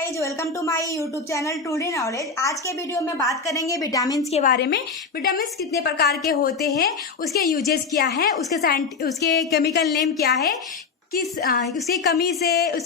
Guys, welcome to my YouTube channel today knowledge. आज के video में बात करेंगे विटामिन्स के बारे में। विटामिन्स कितने प्रकार के होते हैं, उसके यूजेस क्या है, उसके केमिकल नेम क्या है, उसकी कमी से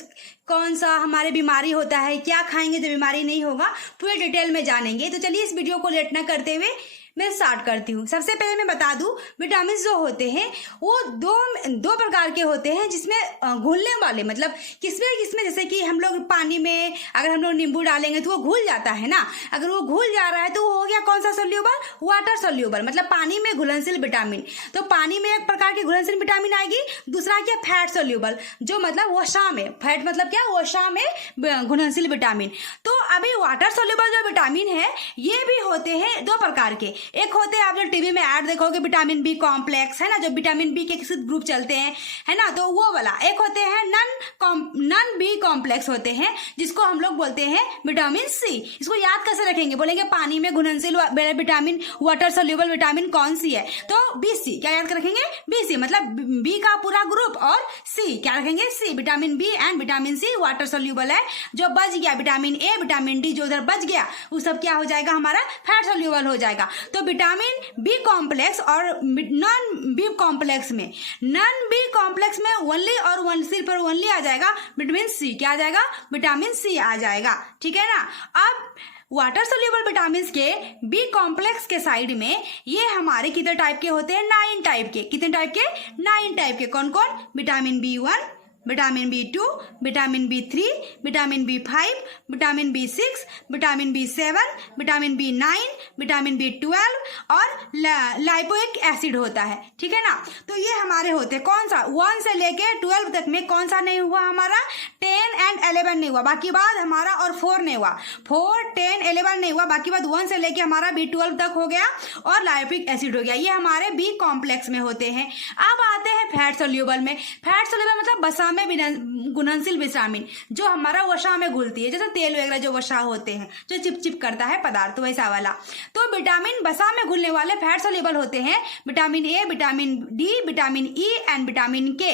कौन सा हमारे बीमारी होता है, क्या खाएंगे तो बीमारी नहीं होगा, पूरे डिटेल में जानेंगे। तो चलिए इस वीडियो को लेट न करते हुए मैं स्टार्ट करती हूँ। सबसे पहले मैं बता दूँ, विटामिन जो होते हैं वो दो प्रकार के होते हैं, जिसमें घुलने वाले, मतलब किसमें जैसे कि हम लोग पानी में अगर हम लोग नींबू डालेंगे तो वो घुल जाता है ना। अगर वो घुल जा रहा है तो वो हो गया कौन सा सोल्यूबल, वाटर सोल्यूबल, मतलब पानी में घुलनशील विटामिन। तो पानी में एक प्रकार की घुलनशील विटामिन आएगी, दूसरा क्या फैट सोल्यूबल, जो मतलब वसा में, फैट मतलब क्या, वसा में घुलनशील विटामिन। तो अभी वाटर सोल्यूबल जो विटामिन है ये भी होते हैं दो प्रकार के। एक होते हैं, आप जो टीवी में ऐड देखोगे विटामिन बी कॉम्प्लेक्स, है ना, जो विटामिन बी के किसी ग्रुप चलते हैं, है ना, तो वो वाला। एक होते हैं नन बी कॉम्प्लेक्स होते हैं, जिसको हम लोग बोलते हैं विटामिन सी। इसको याद कैसे रखेंगे, बोलेंगे पानी में घुलनशील विटामिन, वाटर सोल्यूबल विटामिन कौन सी है, तो BC। क्या याद रखेंगे, BC, मतलब बी का पूरा ग्रुप, और सी क्या रखेंगे, C. Vitamin B and vitamin C water soluble है। जो बच गया विटामिन ए, विटामिन डी जो उधर बच गया, वो सब क्या हो जाएगा, हमारा फैट सोल्यूबल हो जाएगा। तो विटामिन बी कॉम्प्लेक्स और नॉन बी कॉम्प्लेक्स में, नॉन बी कॉम्प्लेक्स में ओनली और सिर्फ और ओनली आ जाएगा विटामिन सी। क्या आ जाएगा, विटामिन सी आ जाएगा, ठीक है ना। अब वाटर सोल्यूबल विटामिन के बी कॉम्प्लेक्स के साइड में ये हमारे कितने टाइप के होते हैं, 9 टाइप के। कितने टाइप के, 9 टाइप के। कौन कौन, vitamin B1, vitamin B2, vitamin B3, vitamin B5, vitamin B6, vitamin B7, vitamin B9, vitamin B12 और लाइपोइक एसिड होता है, ठीक है ना। तो ये हमारे होते हैं कौन सा, 1 से लेके 12 तक में कौन सा नहीं हुआ हमारा, 10 एंड 11 नहीं हुआ, बाकी बाद हमारा, और 4 नहीं हुआ, 4, 10, 11 नहीं हुआ, बाकी बाद 1 से लेके हमारा B12 तक हो गया और लाइपोइक एसिड हो गया। ये हमारे बी कॉम्प्लेक्स में होते हैं। अब आते हैं फैट सोल्यूबल में। फैट सोल्यूबल मतलब वसा में घुलनशील विटामिन, जो हमारा वसा में घुलती है, जैसे तेल वगैरह जो वसा होते हैं, जो चिपचिप करता है पदार्थ, वैसा वाला। तो विटामिन वसा में घुलने वाले फैट सोल्यूबल होते हैं vitamin A, vitamin D, vitamin E and vitamin के,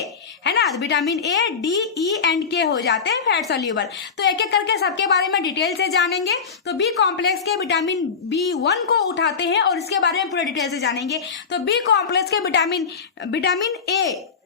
है ना। Vitamin A, D, E and के हो जाते हैं फैट सोल्यूबल। तो एक एक करके सबके बारे में डिटेल से जानेंगे। तो बी कॉम्प्लेक्स के विटामिन B1 को उठाते हैं और इसके बारे में पूरे डिटेल से जानेंगे। तो बी कॉम्प्लेक्स के विटामिन ए,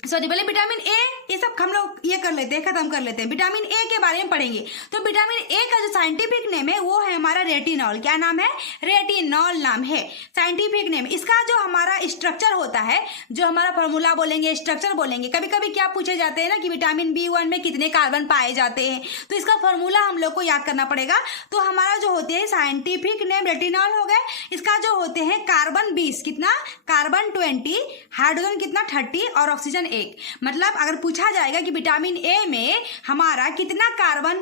सॉरी पहले विटामिन ए, ये सब हम लोग ये कर लेते हैं, खत्म कर लेते हैं। विटामिन ए के बारे में पढ़ेंगे। तो विटामिन ए का जो साइंटिफिक नेम है वो है हमारा रेटिनॉल। क्या नाम है, रेटिनॉल नाम है साइंटिफिक नेम। इसका जो हमारा स्ट्रक्चर होता है, जो हमारा फॉर्मूला बोलेंगे, स्ट्रक्चर बोलेंगे। कभी कभी क्या पूछे जाते हैं ना कि विटामिन B1 में कितने कार्बन पाए जाते हैं, तो इसका फॉर्मूला हम लोग को याद करना पड़ेगा। तो हमारा जो होते हैं साइंटिफिक नेम रेटिनॉल हो गए। इसका जो होते हैं कार्बन 20, कितना, कार्बन 20, हाइड्रोजन कितना 30 और ऑक्सीजन 1। मतलब अगर पूछा जाएगा कि विटामिन ए में हमारा कितना कार्बन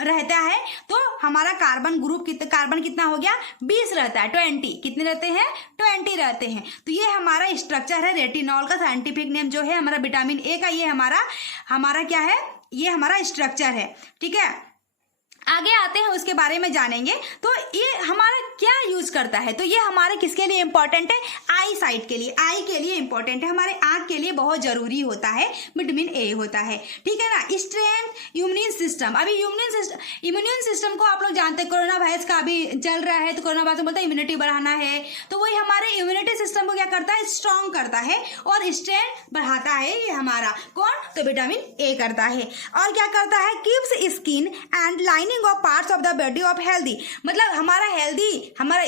रहता है, तो हमारा कार्बन ग्रुप कार्बन कितना हो गया, 20 रहता है। 20 कितने रहते हैं, 20 रहते हैं। तो ये हमारा स्ट्रक्चर है। रेटिनॉल का साइंटिफिक नेम जो है हमारा विटामिन ए का, ये हमारा क्या है, ये हमारा स्ट्रक्चर है, ठीक है। आगे आते हैं, उसके बारे में जानेंगे। तो ये हमारा क्या यूज करता है, तो ये हमारे किसके लिए इंपॉर्टेंट है, आई साइट के लिए, आई के लिए इंपॉर्टेंट है, हमारे आंख के लिए बहुत जरूरी होता है, विटामिन ए होता है, ठीक है ना। स्ट्रेंथ इम्यून सिस्टम, अभी इम्यून सिस्टम को आप लोग जानते हैं, कोरोना वायरस का अभी चल रहा है, तो कोरोना वायरस बोलता है इम्यूनिटी बढ़ाना है, तो वही हमारे इम्यूनिटी सिस्टम को क्या करता है, स्ट्रॉन्ग करता है और स्ट्रेंथ बढ़ाता है। ये हमारा कौन, तो विटामिन ए करता है। और क्या करता है, keeps skin and lining of parts of the body of healthy, मतलब हमारा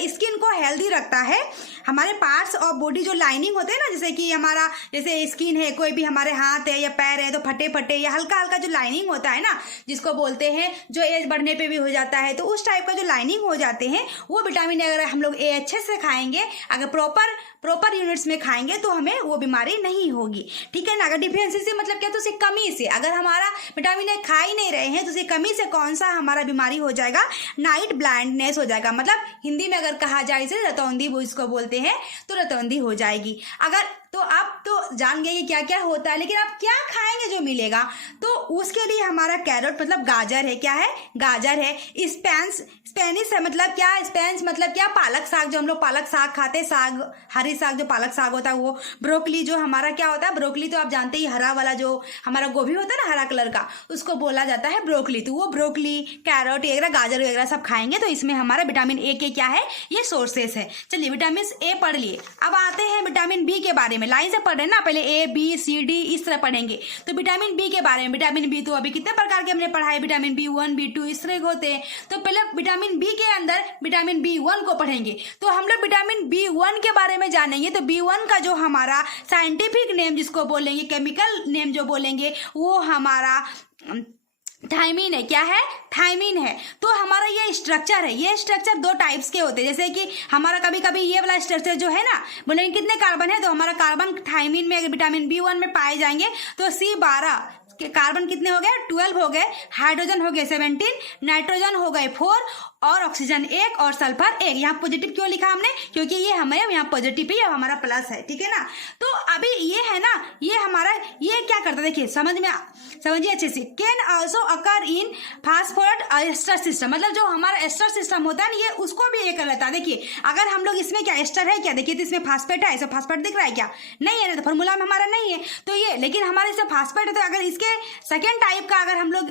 स्किन को हेल्दी रखता है। हमारे पार्ट्स ऑफ बॉडी जो लाइनिंग होते हैं ना, जैसे कि हमारा जैसे स्किन है, कोई भी हमारे हाथ है या पैर है तो फटे फटे या हल्का हल्का जो लाइनिंग होता है ना, जिसको बोलते हैं जो एज बढ़ने पे भी हो जाता है, तो उस टाइप का जो लाइनिंग हो जाते हैं, वो विटामिन अगर हम लोग ए अच्छे से खाएंगे, अगर प्रॉपर यूनिट्स में खाएंगे, तो हमें वो बीमारी नहीं होगी, ठीक है ना। अगर डिफिशियंसी मतलब क्या, तो उसे कमी से, अगर हमारा विटामिन ए खा ही नहीं रहे हैं तो उसे कमी से कौन सा हमारा बीमारी हो जाएगा, नाइट ब्लाइंडनेस हो जाएगा। मतलब हिंदी में अगर कहा जाए इसे रतौंधी, वो इसको बोलते हैं, तो रतौंधी हो जाएगी। अगर तो आप तो जान गए कि क्या क्या होता है, लेकिन आप क्या खाएंगे जो मिलेगा, तो उसके लिए हमारा कैरेट मतलब गाजर है। क्या है? गाजर है। स्पेनिश है मतलब क्या? स्पेनिश मतलब क्या? पालक साग, जो हम लोग पालक साग खाते हैं, साग, हरी साग, जो पालक साग होता है वो। ब्रोकली जो हमारा क्या होता है? ब्रोकली तो आप जानते ही, हरा वाला जो हमारा गोभी होता है ना, हरा कलर का, उसको बोला जाता है ब्रोकली। तो वो ब्रोकली, कैरेट वगैरह, गाजर वगैरह सब खाएंगे, तो इसमें हमारा विटामिन ए के क्या है? ये सोर्सेस है। चलिए विटामिन ए पढ़ लिए, अब आते हैं विटामिन बी के बारे में। लाइन से पढ़ रहे हैं ना, पहले ए बी सी डी इस तरह पढ़ेंगे। तो विटामिन बी के बारे में, विटामिन बी तो अभी कितने प्रकार के हमने पढ़ा है, विटामिन B1 B2 इस तरह के होते हैं। तो पहले विटामिन बी के अंदर विटामिन B1 को पढ़ेंगे। तो हम लोग विटामिन B1 के बारे में जानेंगे। तो B1 का जो हमारा साइंटिफिक नेम जिसको बोलेंगे, केमिकल नेम जो बोलेंगे, वो हमारा थायमीन है। क्या है? थायमीन है। तो हमारा ये स्ट्रक्चर है, ये स्ट्रक्चर दो टाइप्स के होते हैं। जैसे कि हमारा कभी कभी ये वाला स्ट्रक्चर जो है ना, बोलेंगे कितने कार्बन है, तो हमारा कार्बन थायमीन में अगर विटामिन B1 में पाए जाएंगे तो C12 के कार्बन कितने हो गए? 12 हो गए। हाइड्रोजन हो गए 17, नाइट्रोजन हो गए 4, और ऑक्सीजन 1 और सल्फर 1। यहाँ पॉजिटिव क्यों लिखा हमने? क्योंकि ये हमें यहाँ पॉजिटिव है, हमारा प्लस है, ठीक है ना। तो अभी ये है ना, ये हमारा ये क्या करता है, देखिए समझिए अच्छे से। Can also occur in phosphate ester system, मतलब जो हमारा एस्टर सिस्टम होता है ना, ये उसको भी ये कर लेता है। देखिए अगर हम लोग इसमें क्या एस्टर है क्या, देखिए तो इसमें फास्फेट है, ऐसा फास्फेट दिख रहा है क्या? नहीं है, तो फॉर्मूला में हमारा नहीं है। तो ये, लेकिन हमारे इसमें फास्फेट है, तो अगर इसके सेकेंड टाइप का अगर हम लोग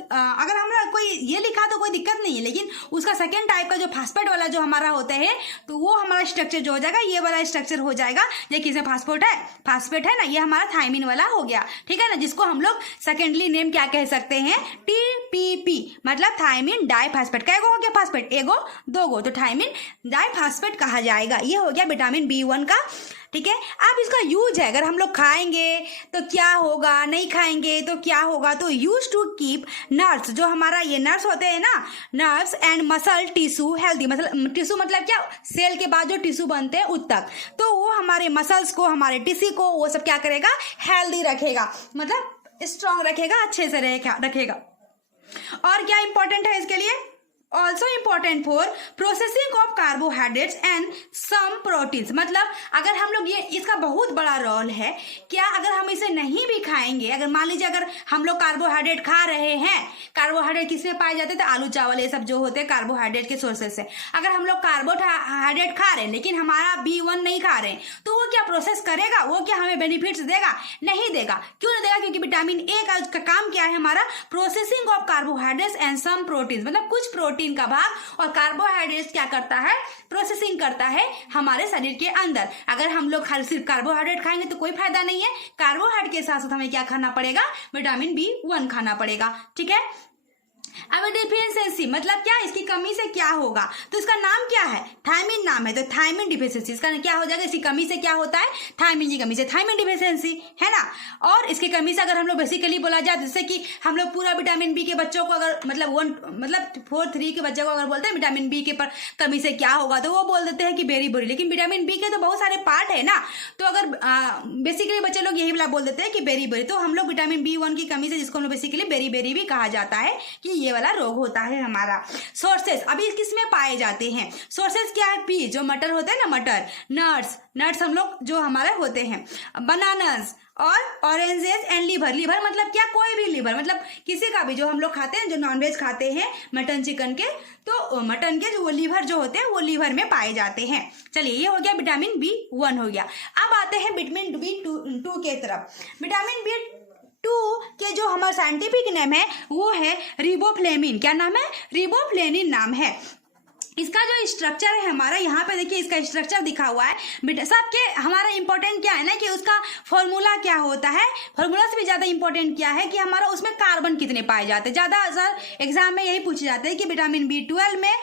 कोई ये लिखा तो कोई दिक्कत नहीं है, लेकिन उसका सेकेंड टाइप का जो फास्फेट वाला जो हमारा होता है, तो वो हमारा स्ट्रक्चर जो हो जाएगा, ये वाला स्ट्रक्चर हो जाएगा। देखिए इसमें फास्फेट है ना, ये हमारा थायमीन वाला हो गया, ठीक है ना, जिसको हम लोग सेकेंडली नेम क्या कह सकते हैं? TPP, मतलब थायमीन डाइफास्फेट। कैगो हो गया फास्फेट? एगो दोगो, तो थायमीन डाइफास्फेट कहा जाएगा। ये हो गया विटामिन B1 का, ठीक है। अब इसका यूज है, अगर हम लोग खाएंगे तो क्या होगा, नहीं खाएंगे तो क्या होगा, तो यूज टू कीप नर्व्स, जो हमारा ये नर्व्स होते हैं ना, nerves and muscle tissue healthy. मतलब टिश्यू मतलब क्या? सेल के बाद जो टिश्यू बनते हैं उस तक, तो वो हमारे मसल्स को, हमारे टिश्यू को, वो सब क्या करेगा? हेल्दी रखेगा, मतलब स्ट्रांग रखेगा, अच्छे से रखेगा। और क्या इंपॉर्टेंट है इसके लिए? Also important for processing of carbohydrates and some proteins, मतलब अगर हम लोग ये, इसका बहुत बड़ा रोल है। क्या अगर हम इसे नहीं भी खाएंगे, अगर मान लीजिए अगर हम लोग कार्बोहाइड्रेट खा रहे हैं, कार्बोहाइड्रेट किसमें पाए जाते थे? आलू चावल ये सब जो होते हैं कार्बोहाइड्रेट के सोर्सेस से। अगर हम लोग कार्बोहाइड्रेट खा रहे हैं लेकिन हमारा B1 नहीं खा रहे हैं, तो वो क्या प्रोसेस करेगा? वो क्या हमें बेनिफिट्स देगा? नहीं देगा। क्यों नहीं देगा? क्योंकि विटामिन ए का काम क्या है हमारा? Processing of carbohydrates and some proteins, मतलब कुछ प्रोटीन का भाग, और कार्बोहाइड्रेट्स क्या करता है? प्रोसेसिंग करता है हमारे शरीर के अंदर। अगर हम लोग सिर्फ कार्बोहाइड्रेट खाएंगे तो कोई फायदा नहीं है। कार्बोहाइड्रेट के साथ साथ हमें क्या खाना पड़ेगा? विटामिन B1 खाना पड़ेगा, ठीक है। अब डिफिशियंसी मतलब क्या? इसकी कमी से क्या होगा? तो इसका नाम क्या है? थायमीन नाम है, तो थायमीन डिफिशियंसी इसका क्या हो जाएगा? इसकी कमी से क्या होता है? थायमीन की कमी से थायमीन डिफिशियंसी, है ना। और इसकी कमी से अगर हम लोग बेसिकली बोला जाए, जैसे कि हम लोग पूरा विटामिन बी के बच्चों को अगर मतलब 4-3 के बच्चों को अगर बोलते हैं विटामिन बी के पर कमी से क्या होगा, तो वो बोल देते हैं कि बेरी बोरी। लेकिन विटामिन बी के तो बहुत सारे पार्ट है ना, तो अगर बेसिकली बच्चे लोग यही वाला बोल देते हैं कि बेरी बोरी। तो हम लोग विटामिन B1 की कमी से, जिसको हम लोग बेसिकली बेरी बेरी भी कहा जाता है, कि ये वाला रोग होता है हमारा। सोर्सेस अभी किस में पाए जाते हैं? सोर्सेस क्या है? पी, जो मटर होते हैं ना, मटर, नट्स हम लोग जो हमारे होते हैं, बनानास और ऑरेंजेस एंड लीवर मतलब क्या? कोई भी लीवर, मतलब किसी का भी जो हम लोग खाते हैं, जो नॉनवेज खाते हैं मटन चिकन के, तो मटन के जो वो लीवर जो होते हैं वो लीवर में पाए जाते हैं। चलिए ये हो गया विटामिन B1 हो गया। अब आते हैं विटामिन B2 के तरफ। विटामिन B2 के जो हमारा साइंटिफिक नेम है वो है रिबोफ्लेविन। क्या नाम है? रिबोफ्लेविन नाम है। इसका जो स्ट्रक्चर है हमारा, यहाँ पे देखिए इसका स्ट्रक्चर दिखा हुआ है। सबके हमारा इंपॉर्टेंट क्या है ना, कि उसका फॉर्मूला क्या होता है। फॉर्मूला से भी ज्यादा इंपॉर्टेंट क्या है कि हमारा उसमें कार्बन कितने पाए जाते हैं। ज्यादा सर एग्जाम में यही पूछे जाते हैं कि विटामिन B12 में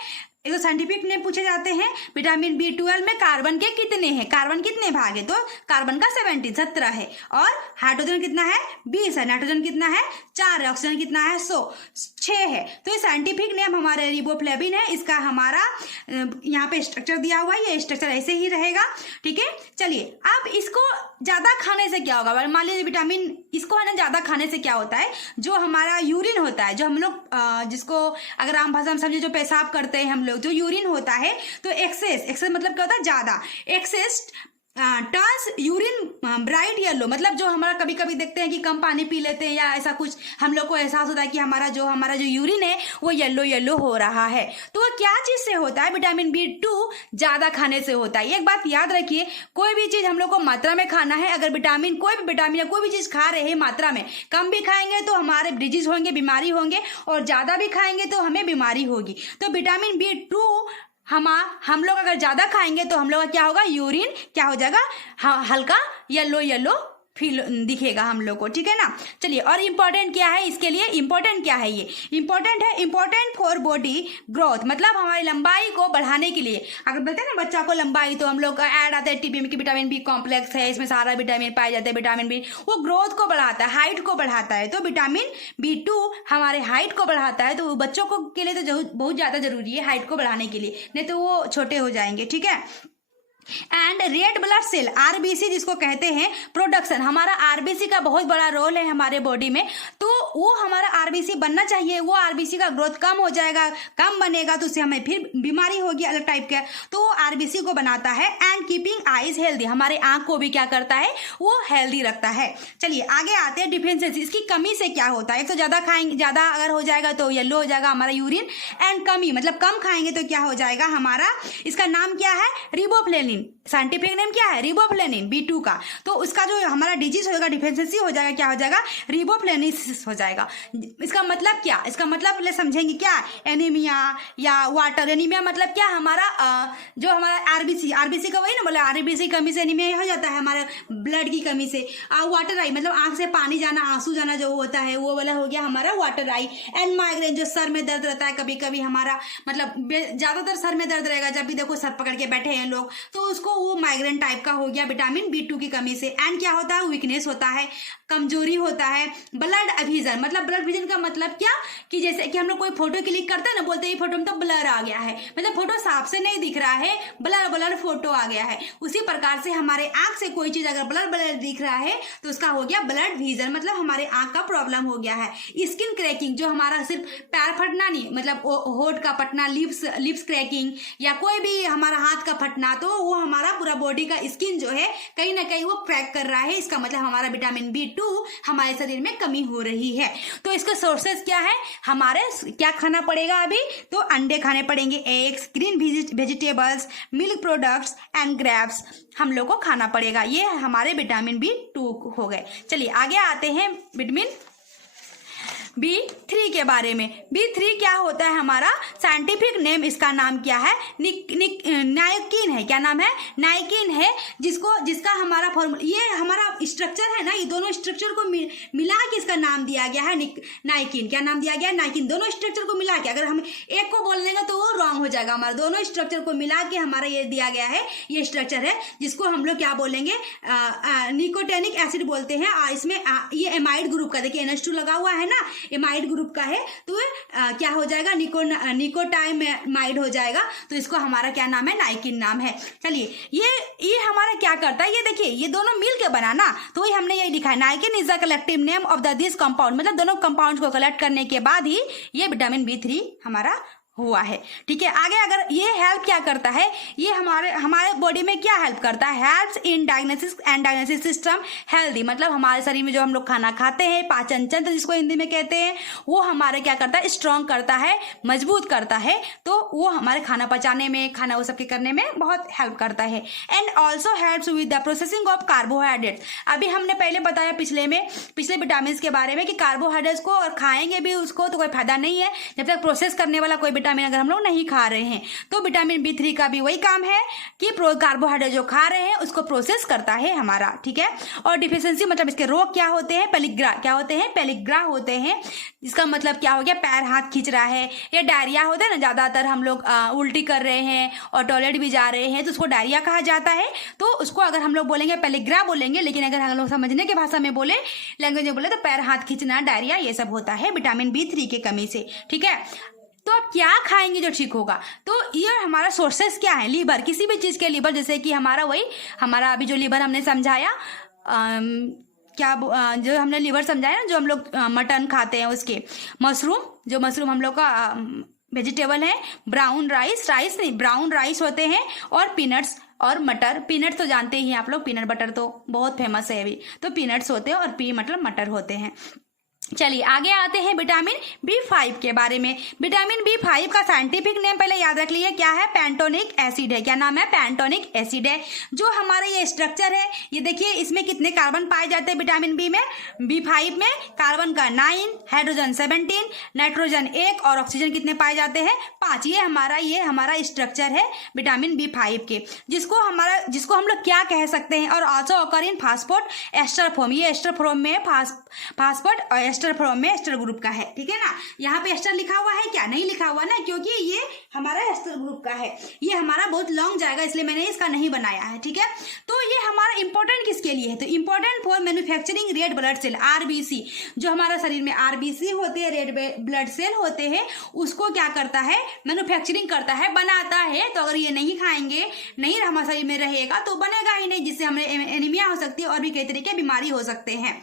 एक तो साइंटिफिक नेम पूछे जाते हैं, विटामिन B12 में कार्बन के कितने हैं, कार्बन कितने भाग है, तो कार्बन का 17 है, और हाइड्रोजन कितना है? 20 है, नाइट्रोजन कितना है? 4 है, ऑक्सीजन कितना है? 6 है। तो ये साइंटिफिक नेम हमारे रिबोफ्लेविन है। इसका हमारा यहाँ पे स्ट्रक्चर दिया हुआ है, ये स्ट्रक्चर ऐसे ही रहेगा, ठीक है। चलिए अब इसको ज्यादा खाने से क्या होगा? मान लीजिए विटामिन, इसको है ना ज्यादा खाने से क्या होता है, जो हमारा यूरिन होता है, जो हम लोग जिसको अगर आम भाषा में समझे, जो पेशाब करते हैं हम लोग, जो यूरिन होता है, तो एक्सेस मतलब क्या होता है? ज्यादा excess turns urine bright yellow, मतलब जो हमारा कभी कभी देखते हैं कि कम पानी पी लेते हैं या ऐसा कुछ हम लोग को एहसास होता है कि हमारा जो यूरिन है वो येलो येलो हो रहा है। तो वो क्या चीज से होता है? विटामिन B2 ज्यादा खाने से होता है। एक बात याद रखिए, कोई भी चीज हम लोग को मात्रा में खाना है। अगर कोई भी विटामिन या कोई भी चीज खा रहे हैं मात्रा में, कम भी खाएंगे तो हमारे डिजीज होंगे, बीमारी होंगे, और ज्यादा भी खाएंगे तो हमें बीमारी होगी। तो विटामिन B2 हम लोग अगर ज्यादा खाएंगे तो हम लोग का क्या होगा? यूरिन क्या हो जाएगा? हल्का येलो येलो फील दिखेगा हम लोग को, ठीक है ना। चलिए, और इम्पोर्टेंट क्या है इसके लिए? इम्पोर्टेंट क्या है? ये इम्पोर्टेंट फॉर बॉडी ग्रोथ, मतलब हमारी लंबाई को बढ़ाने के लिए। अगर बोलते हैं ना बच्चा को लंबाई, तो हम लोग का ऐड आता है टीबी में कि विटामिन बी कॉम्प्लेक्स है, इसमें सारा विटामिन पाए जाते हैं। विटामिन बी वो ग्रोथ को बढ़ाता है, हाइट को बढ़ाता है। तो विटामिन B2 हमारे हाइट को बढ़ाता है। तो बच्चों को के लिए तो बहुत ज्यादा जरूरी है हाइट को बढ़ाने के लिए, नहीं तो वो छोटे हो जाएंगे, ठीक है। And red blood cell RBC जिसको कहते हैं प्रोडक्शन, हमारा RBC का बहुत बड़ा रोल है हमारे बॉडी में। तो वो हमारा RBC बनना चाहिए। वो RBC का ग्रोथ कम हो जाएगा, कम बनेगा तो उससे हमें फिर बीमारी होगी अलग टाइप का। तो वो RBC को बनाता है। एंड कीपिंग आईज हेल्दी, हमारे आंख को भी क्या करता है? वो हेल्दी रखता है। चलिए आगे आते हैं डिफिशियंसी, इसकी कमी से क्या होता है? एक तो ज्यादा खाएंगे, ज्यादा अगर हो जाएगा तो येलो हो जाएगा हमारा यूरिन। एंड कमी मतलब कम खाएंगे तो क्या हो जाएगा हमारा? इसका नाम क्या है? रिबोफ्लेविन। साइंटिफिक नेम क्या है? रिबोफ्लेविन B2 का। तो उसका जो हमारा डिजीज होगा, डिफिशियंसी हो जाएगा, क्या हो जाएगा? रिबोफ्लेविनिस हो जाएगा। इसका मतलब क्या? इसका मतलब पहले समझेंगे क्या? एनीमिया या वाटर। एनीमिया मतलब क्या? हमारा जो हमारा आरबीसी का वही ना बोला, RBC कमी से एनीमिया हो जाता है, हमारे ब्लड की कमी से। वाटर आई मतलब आंख से पानी जाना, आंसू जाना जो होता है, वो वाला हो गया हमारा वाटर आई। एंड माइग्रेन, जो सर में दर्द रहता है कभी कभी हमारा, मतलब ज्यादातर सर में दर्द रहेगा, जब भी देखो सर पकड़ के बैठे हैं लोग, तो उसको वो माइग्रेन टाइप का हो गया विटामिन B2 की कमी से। एंड क्या होता है? वीकनेस होता है, कमजोरी होता है। ब्लड अविजन, मतलब ब्लड विजन का मतलब क्या? कि जैसे कि हम लोग कोई फोटो क्लिक करते हैं ना, बोलते हैं फोटो में तो ब्लर आ गया है, मतलब फोटो साफ से नहीं दिख रहा है, ब्लर फोटो आ गया है। उसी प्रकार से हमारे आंख से कोई चीज अगर ब्लर दिख रहा है तो उसका हो गया ब्लड विजन, मतलब हमारे आंख का प्रॉब्लम हो गया है। स्किन क्रैकिंग, जो हमारा सिर्फ पैर फटना नहीं, मतलब होठ का फटना, लिप्स क्रैकिंग, या कोई भी हमारा हाथ का फटना, तो वो हमारा पूरा बॉडी का स्किन जो है कहीं ना कहीं वो क्रैक कर रहा है। इसका मतलब हमारा विटामिन B2 हमारे शरीर में कमी हो रही है। तो इसके सोर्सेस क्या है? हमारे क्या खाना पड़ेगा अभी? तो अंडे खाने पड़ेंगे, eggs, green vegetables, milk products and grapes हम लोग को खाना पड़ेगा। ये हमारे विटामिन B2 हो गए। चलिए आगे आते हैं विटामिन B3 के बारे में। B3 क्या होता है? हमारा साइंटिफिक नेम, इसका नाम क्या है? नाइकिन है। क्या नाम है? नाइकिन है, जिसका हमारा फॉर्मूला, ये हमारा स्ट्रक्चर है ना, ये दोनों स्ट्रक्चर को मिला के इसका नाम दिया गया है नाइकिन। क्या नाम दिया गया है? नाइकिन। दोनों स्ट्रक्चर को मिला के, अगर हम एक को बोल देंगे तो वो रॉन्ग हो जाएगा। हमारा दोनों स्ट्रक्चर को मिला के हमारा ये दिया गया है, ये स्ट्रक्चर है, जिसको हम लोग क्या बोलेंगे? निकोटेनिक एसिड बोलते हैं। इसमें ये एमाइड ग्रुप का, देखिए NH2 लगा हुआ है ना, एमाइड ग्रुप का है, तो क्या हो जाएगा? निकोटाइमाइड हो जाएगा। तो इसको हमारा क्या नाम है? नाइकिन नाम है। चलिए ये हमारा क्या करता है? ये देखिए, ये दोनों मिल के बना ना, तो वही हमने यही लिखा है, niacin is the collective name of this compound, मतलब दोनों कंपाउंड को कलेक्ट करने के बाद ही ये विटामिन B3 हमारा हुआ है। ठीक है, आगे अगर ये हेल्प क्या करता है? ये हमारे बॉडी में क्या हेल्प करता है? Helps in diagnosis system healthy, मतलब हमारे शरीर में जो हम लोग खाना खाते हैं, पाचन तंत्र जिसको हिंदी में कहते हैं, वो हमारे क्या करता है? स्ट्रॉन्ग करता है, मजबूत करता है। तो वो हमारे खाना पचाने में, खाना वो सबके करने में बहुत हेल्प करता है। And also helps with the processing of carbohydrates. अभी हमने पहले बताया पिछले विटामिन के बारे में कि कार्बोहाइड्रेट्स को और खाएंगे भी उसको तो कोई फायदा नहीं है जब तक प्रोसेस करने वाला कोई विटामिन अगर हम लोग नहीं खा रहे हैं। तो विटामिन B3 का भी वही काम है कि कार्बोहाइड्रेट जो खा रहे हैं उसको प्रोसेस करता है हमारा। ठीक है, और डिफिशियंसी मतलब इसके रोग क्या होते हैं? पेलिग्रा। क्या होते हैं? पेलिग्रा होते हैं। इसका मतलब क्या हो गया? पैर हाथ खींच रहा है, या डायरिया होता है ना, ज्यादातर हम लोग उल्टी कर रहे हैं और टॉयलेट भी जा रहे हैं तो उसको डायरिया कहा जाता है। तो उसको अगर हम लोग बोलेंगे पेलिग्रा बोलेंगे, लेकिन अगर हम लोग समझने की भाषा में बोले, लैंग्वेज में बोले, तो पैर हाथ खींचना, डायरिया, ये सब होता है विटामिन B3 की कमी से। ठीक है, तो आप क्या खाएंगे जो ठीक होगा? तो ये हमारा सोर्सेस क्या है? लीवर, किसी भी चीज के लीवर, जैसे कि हमारा अभी जो लीवर हमने समझाया, जो हमने लीवर समझाया ना, जो हम लोग मटन खाते हैं उसके, मशरूम हम लोग का वेजिटेबल है, ब्राउन राइस होते हैं, और पीनट्स और मटर, पीनट्स तो जानते ही हैं आप लोग, पीनट बटर तो बहुत फेमस है अभी, तो पीनट्स होते हैं और पी मतलब मटर होते हैं। चलिए आगे आते हैं विटामिन B5 के बारे में। विटामिन B5 का साइंटिफिक नेम पहले याद रख लीजिए, क्या है? पैंटोनिक एसिड है। क्या नाम है? पैंटोनिक एसिड है। जो हमारा ये स्ट्रक्चर है, ये देखिए इसमें कितने कार्बन पाए जाते हैं विटामिन बी में, B5 में? कार्बन का 9, हाइड्रोजन 17, नाइट्रोजन 1 और ऑक्सीजन कितने पाए जाते हैं? 5। ये हमारा स्ट्रक्चर है विटामिन B5 के, जिसको हम लोग क्या कह सकते हैं? और also occur in phosphate ester form. ये एस्टर फॉर्म में फास्फोट और एस्टर फॉर्म में एस्टर ग्रुप का है, ठीक है ना। यहाँ पे एस्टर लिखा हुआ है क्या? नहीं लिखा हुआ ना, क्योंकि ये हमारा एस्टर ग्रुप का है। ये हमारा बहुत लॉन्ग जाएगा, इसलिए मैंने इसका नहीं बनाया है, ठीक है। तो ये हमारा इंपॉर्टेंट किसके लिए है? तो important for manufacturing red blood cell, RBC। जो हमारा शरीर में RBC होते हैं, रेड ब्लड सेल होते हैं, उसको क्या करता है? मैन्युफैक्चरिंग करता है, बनाता है। तो अगर ये नहीं खाएंगे, नहीं हमारे शरीर में रहेगा तो बनेगा ही नहीं, जिससे हमें एनीमिया हो सकती है और भी कई तरह की बीमारी हो सकते हैं।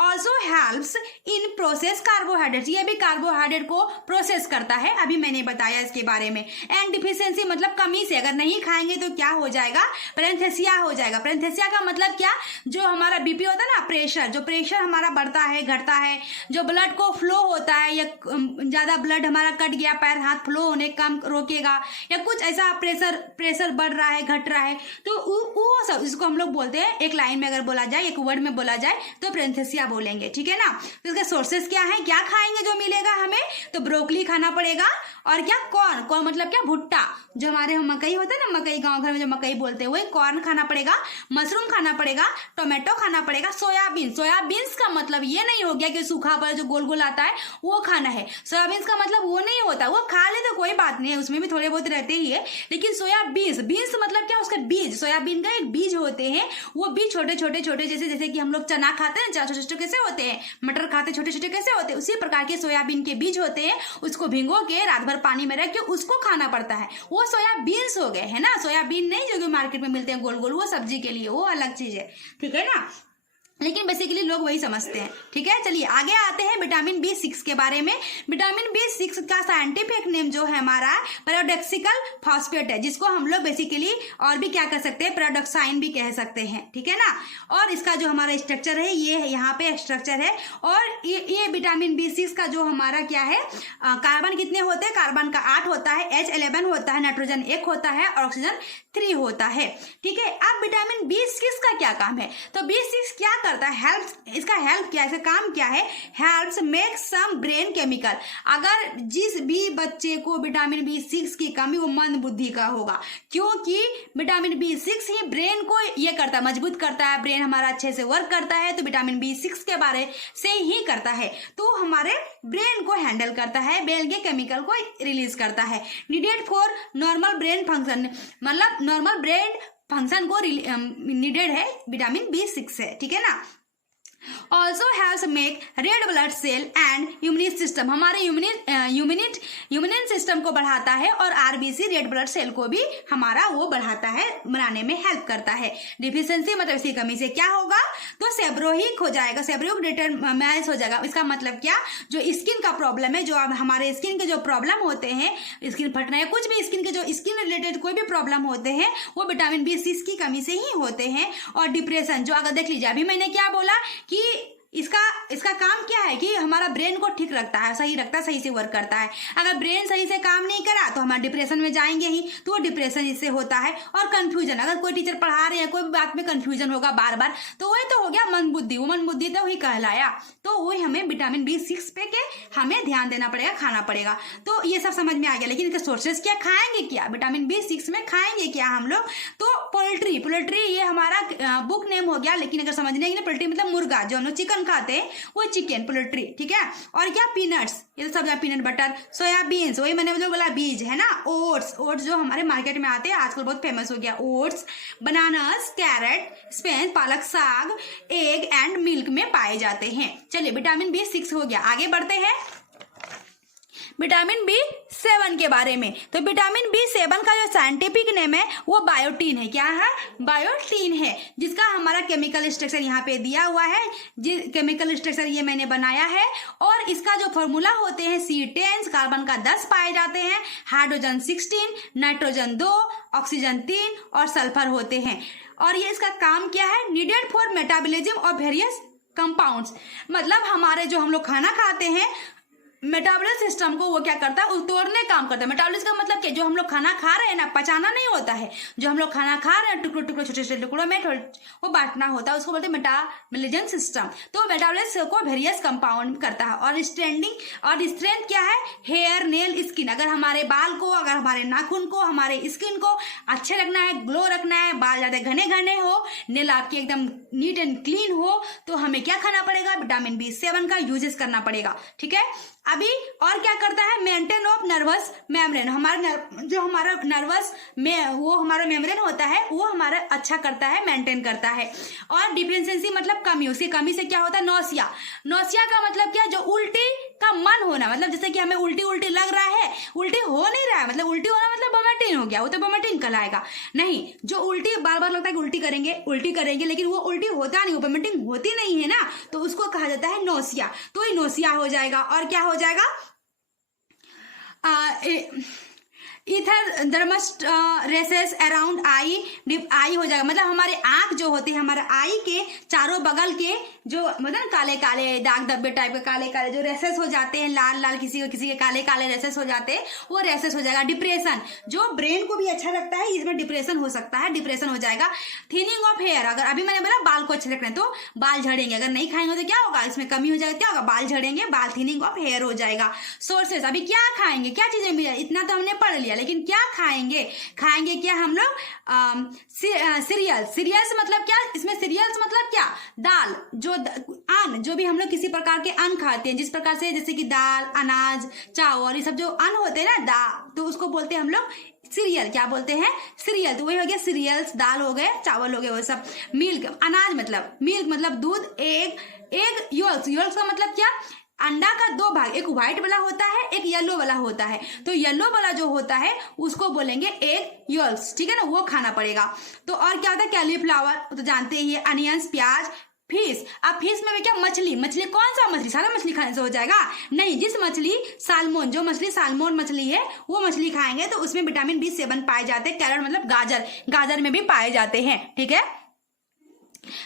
Also helps in process carbohydrate, ये भी कार्बोहाइड्रेट को प्रोसेस करता है, अभी मैंने बताया इसके बारे में। एंड डिफिशियंसी मतलब कमी से, अगर नहीं खाएंगे तो क्या हो जाएगा? पैरेंथेसिया हो जाएगा। पैरेंथेसिया का मतलब क्या? जो हमारा BP होता है ना, प्रेशर, जो प्रेशर हमारा बढ़ता है, घटता है, जो ब्लड को फ्लो होता है, या ज्यादा ब्लड हमारा कट गया, पैर हाथ फ्लो होने कम रोकेगा, या कुछ ऐसा प्रेशर बढ़ रहा है, घट रहा है, तो वो सब इसको हम लोग बोलते हैं। एक लाइन में अगर बोला जाए, एक वर्ड में बोला जाए तो पैरेंथेसिया बोलेंगे, ठीक है ना। तो इसके सोर्सेस क्या है? क्या खाएंगे जो मिलेगा हमें? तो ब्रोकली खाना पड़ेगा, और क्या? कॉर्न मतलब क्या? भुट्टा, जो हमारे मकई होता है ना, मकई गांव घर में जो मकई बोलते हैं, वही कॉर्न खाना पड़ेगा। मशरूम खाना पड़ेगा, टोमेटो खाना पड़ेगा, सोयाबीन्स का मतलब ये नहीं हो गया कि सूखा पर जो गोल गोल आता है वो खाना है। सोयाबीन्स का मतलब वो नहीं होता, वो खा ले तो कोई बात नहीं है, उसमें भी थोड़े बहुत रहते ही है, लेकिन बीन्स मतलब क्या? उसका बीज, सोयाबीन का एक बीज होते हैं, वो बीज छोटे छोटे जैसे कि हम लोग चना खाते हैं, छोटे छोटे कैसे होते हैं, मटर खाते छोटे छोटे कैसे होते हैं, उसी प्रकार के सोयाबीन के बीज होते हैं। उसको भिगो के रात भर पानी में रख के उसको खाना पड़ता है, वो सोयाबीन्स हो गए, है ना। सोयाबीन नहीं जो मार्केट में मिलते हैं गोल गोल, वो सब्जी के लिए, वो अलग चीज है, ठीक है ना। लेकिन बेसिकली लोग वही समझते हैं, ठीक है। चलिए आगे आते हैं विटामिन B6 के बारे में। विटामिन B6 का साइंटिफिक नेम जो है हमारा पैराडॉक्सिकल फॉस्फेट है, जिसको हम लोग बेसिकली और भी क्या कर सकते हैं? पैराडॉक्साइन भी कह सकते हैं, ठीक है ना। और इसका जो हमारा स्ट्रक्चर है, ये यहाँ पे स्ट्रक्चर है, और ये विटामिन B6 का जो हमारा क्या है, कार्बन कितने होते हैं? कार्बन का 8 होता है, H11 होता है, नाइट्रोजन 1 होता है और ऑक्सीजन 3 होता है, ठीक है। अब विटामिन B6 का क्या काम है? तो B6 क्या करता है? हेल्प, इसका हेल्प क्या है, इसका काम क्या है? Helps make some brain chemical. अगर जिस भी बच्चे को विटामिन B6 की कमी, वो मंद बुद्धि का होगा, क्योंकि विटामिन B6 ही ब्रेन को ये करता है, मजबूत करता है, ब्रेन हमारा अच्छे से वर्क करता है, तो विटामिन B6 के बारे से ही करता है, तो हमारे ब्रेन को हैंडल करता है, ब्रेन के केमिकल को रिलीज करता है। Needed for normal brain function, मतलब नॉर्मल ब्रेन फंक्शन को नीडेड है विटामिन B6 है, ठीक है ना। Also haves make red blood cell and immune system, हमारे इम्यून सिस्टम को बढ़ाता है, और RBC रेड ब्लड सेल को भी हमारा वो बढ़ाता है, बनाने में हेल्प करता है। डिफिशियंसी मतलब इसकी कमी से क्या होगा? तो सेब्रोइक हो जाएगा, सेब्रोइक डिटरमाइंस हो जाएगा। इसका मतलब क्या? जो स्किन का प्रॉब्लम है, जो अब हमारे स्किन के जो प्रॉब्लम होते हैं, स्किन फटना या कुछ भी स्किन के जो स्किन रिलेटेड कोई भी प्रॉब्लम होते हैं, वो विटामिन B6 की कमी से ही होते हैं। और डिप्रेशन, जो अगर देख लीजिए अभी मैंने क्या बोला कि इसका काम क्या है कि हमारा ब्रेन को ठीक रखता है, सही रखता है, सही से वर्क करता है। अगर ब्रेन सही से काम नहीं करा तो हमारा डिप्रेशन में जाएंगे ही, तो डिप्रेशन इससे होता है। और कंफ्यूजन, अगर कोई टीचर पढ़ा रहे हैं, कोई भी बात में कंफ्यूजन होगा बार बार, तो वही तो हो गया मन बुद्धि, वो मन बुद्धि तो वही कहलाया। तो वही हमें विटामिन B6 पे के हमें ध्यान देना पड़ेगा, खाना पड़ेगा। तो ये सब समझ में आ गया, लेकिन इसके सोर्सेस क्या? खाएंगे क्या विटामिन B6 में? खाएंगे क्या हम लोग? तो पोल्ट्री, ये हमारा बुक नेम हो गया, लेकिन अगर समझने के लिए पोल्ट्री मतलब मुर्गा, जो हम लोग चिकन खाते हैं वो चिकन, पोल्ट्री, ठीक है। और क्या? पीनट्स, ये तो सब पीनट बटर, सोयाबीन्स, वही मैंने जो बोला बीज है ना। ओट्स जो हमारे मार्केट में आते हैं, आजकल बहुत फेमस हो गया ओट्स। बनानास, कैरेट, स्पेन, पालक साग, एग एंड मिल्क में पाए जाते हैं। चलिए विटामिन B6 हो गया, आगे बढ़ते हैं। विटामिन B7 के बारे में। तो विटामिन B7 का जो साइंटिफिक नेम है वो बायोटीन है। क्या है? बायोटीन है, जिसका हमारा केमिकल स्ट्रक्चर यहाँ पे दिया हुआ है। केमिकल स्ट्रक्चर ये मैंने बनाया है। और इसका जो फॉर्मूला होते हैं C10, कार्बन का 10 पाए जाते हैं, हाइड्रोजन 16, नाइट्रोजन 2, ऑक्सीजन 3 और सल्फर होते हैं। और ये इसका काम क्या है? Needed for metabolism of various compounds. मतलब हमारे जो हम लोग खाना खाते हैं, मेटाबॉलिक सिस्टम को वो क्या करता है? तोड़ने काम करता है। मेटाबॉलिज्म का मतलब क्या? जो हम लोग खाना खा रहे हैं ना, पचाना नहीं होता है। जो हम लोग खाना खा रहे हैं टुकड़ों टुकड़ों छोटे छोटे टुकड़ों में वो बांटना होता है, उसको बोलते हैं मेटाबॉलिज्म सिस्टम। तो मेटाबॉलिज्म को वेरियस कंपाउंड करता है। और स्ट्रेंथ क्या है? Hair, nail, skin. अगर हमारे बाल को, अगर हमारे नाखून को, हमारे स्किन को अच्छे रखना है, ग्लो रखना है, बाल ज्यादा घने घने हो, नेल आपके एकदम नीट एंड क्लीन हो, तो हमें क्या खाना पड़ेगा? विटामिन B7 का यूजेस करना पड़ेगा। ठीक है। अभी और क्या करता है? Maintain of nervous membrane. जो हमारा नर्वस में वो हमारा मेम्ब्रेन होता है, वो हमारा अच्छा करता है, मेंटेन करता है। और डिफिशियंसी मतलब कमी। उसकी कमी से क्या होता है? नौसिया। नौसिया का मतलब क्या? जो उल्टी का मन होना। मतलब जैसे कि हमें उल्टी उल्टी लग रहा है, उल्टी हो नहीं रहा है, मतलब उल्टी होना मतलब वोमिटिंग हो गया, वो तो वोमिटिंग कहलाएगा। नहीं, जो उल्टी बार बार लगता है कि उल्टी करेंगे, लेकिन वो उल्टी होता नहीं, वो वोमिटिंग होती नहीं है ना, तो उसको कहा जाता है नौसिया। तो ये नौसिया हो जाएगा। और क्या हो जाएगा? इथर दर्मस्ट रेसेस अराउंड आई हो जाएगा। मतलब हमारे आंख जो होते हैं, हमारे आई के चारों बगल के जो मतलब काले काले दाग धब्बे टाइप के काले काले जो रेसेस हो जाते हैं, लाल लाल, किसी के काले काले रेसेस हो जाते हैं, वो रेसेस हो जाएगा। डिप्रेशन, जो ब्रेन को भी अच्छा रखता है, इसमें डिप्रेशन हो सकता है, डिप्रेशन हो जाएगा। थिनिंग ऑफ हेयर, अगर अभी मैंने बोला बाल को अच्छे रखना है तो बाल झड़ेंगे, अगर नहीं खाएंगे तो क्या होगा? इसमें कमी हो जाएगा। क्या होगा? बाल झड़ेंगे, बाल थिनिंग ऑफ हेयर हो जाएगा। सोर्सेस, अभी क्या खाएंगे, क्या चीजें मिल, इतना तो हमने पढ़ लिया, लेकिन क्या खाएंगे? खाएंगे क्या हम लोग? सीरियल्स मतलब क्या? इसमें सीरियल्स मतलब क्या? दाल, जो अन्न, जो भी हम लोग किसी प्रकार के अन्न खाते हैं, जिस प्रकार से जैसे कि दाल, अनाज, चावल, ये सब जो अन्न होते हैं ना, दाल, तो उसको बोलते हैं हम लोग सीरियल। क्या बोलते हैं? सीरियल। तो वही हो गया सीरियल्स, दाल हो गए, चावल हो गए, वो सब। मिल्क, अनाज मतलब मिल्क मतलब दूध। एग योल्स का मतलब क्या? अंडा का 2 भाग, एक व्हाइट वाला होता है, एक येलो वाला होता है। तो येलो वाला जो होता है उसको बोलेंगे एग योल्स। ठीक है ना, वो खाना पड़ेगा। तो और क्या होता है? कैलीफ्लावर, तो जानते ही है। अनियंस, प्याज, फिश। अब फिश में भी क्या? मछली। कौन सा मछली? सारा मछली खाने से हो जाएगा? नहीं, जिस मछली साल्मोन, जो मछली साल्मोन मछली है, वो मछली खाएंगे तो उसमें विटामिन B7 पाए जाते हैं। कैरेट मतलब गाजर में भी पाए जाते हैं। ठीक है।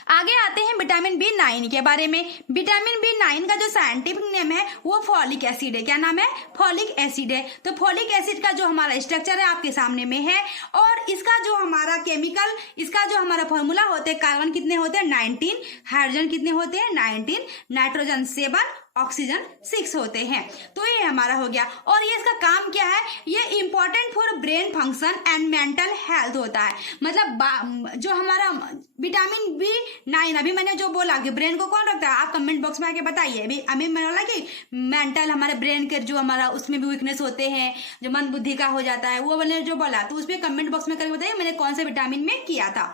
आगे आते हैं विटामिन B9 के बारे में। विटामिन B9 का जो साइंटिफिक नेम है वो फॉलिक एसिड है। क्या नाम है? फॉलिक एसिड है। तो फॉलिक एसिड का जो हमारा स्ट्रक्चर है आपके सामने में है। और इसका जो हमारा केमिकल, इसका जो हमारा फॉर्मूला होते हैं, कार्बन कितने होते हैं? 19, हाइड्रोजन कितने होते हैं? 19, नाइट्रोजन 7, ऑक्सीजन 6 होते हैं। तो ये हमारा हो गया। और ये इसका काम क्या है? ये important for brain function and mental health होता है। मतलब जो हमारा विटामिन B9, अभी मैंने जो बोला कि ब्रेन को कौन रखता है, आप कमेंट बॉक्स में आके बताइए। अभी मैंने बोला कि मेंटल, हमारे ब्रेन के जो हमारा उसमें भी वीकनेस होते हैं, जो मन बुद्धि का हो जाता है, वो मैंने जो बोला, तो उसमें कमेंट बॉक्स में करके बताइए मैंने कौन से विटामिन में किया था,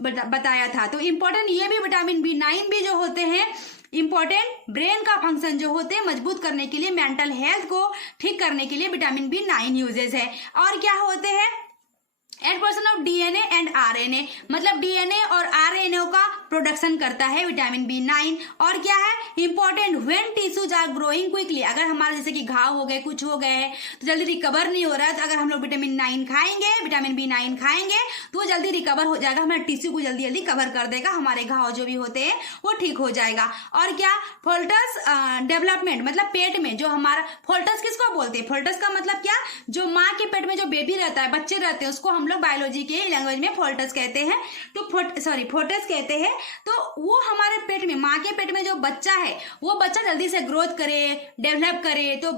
बताया था। तो इम्पोर्टेंट ये भी विटामिन B9 भी जो होते हैं, इंपॉर्टेंट ब्रेन का फंक्शन जो होते हैं मजबूत करने के लिए, मेंटल हेल्थ को ठीक करने के लिए विटामिन B9 यूजेस है। और क्या होते हैं? 8% ऑफ DNA एंड RNA, मतलब DNA और RNA का प्रोडक्शन करता है विटामिन B9। और क्या है? Important when tissues are growing quickly, अगर हमारे जैसे कि घाव हो गए, कुछ हो गए तो जल्दी रिकवर नहीं हो रहा है, तो अगर हम लोग विटामिन B9 खाएंगे तो वो जल्दी रिकवर हो जाएगा, हमारे टिश्यू को जल्दी जल्दी कवर कर देगा, हमारे घाव जो भी होते हैं वो ठीक हो जाएगा। और क्या? फोल्टस डेवलपमेंट, मतलब पेट में जो हमारा फोल्टस, किसको बोलते हैं? फोल्टस का मतलब क्या? जो माँ के पेट में जो बेबी रहता है, बच्चे रहते हैं, उसको हम लोग बायोलॉजी के लैंग्वेज में फोल्टस कहते हैं। तो फोर्टस कहते हैं। तो वो हमारे पेट में, माँ के पेट में जो बच्चा है, वो बच्चा जल्दी से ग्रोथ करे, डेवलप करे। तो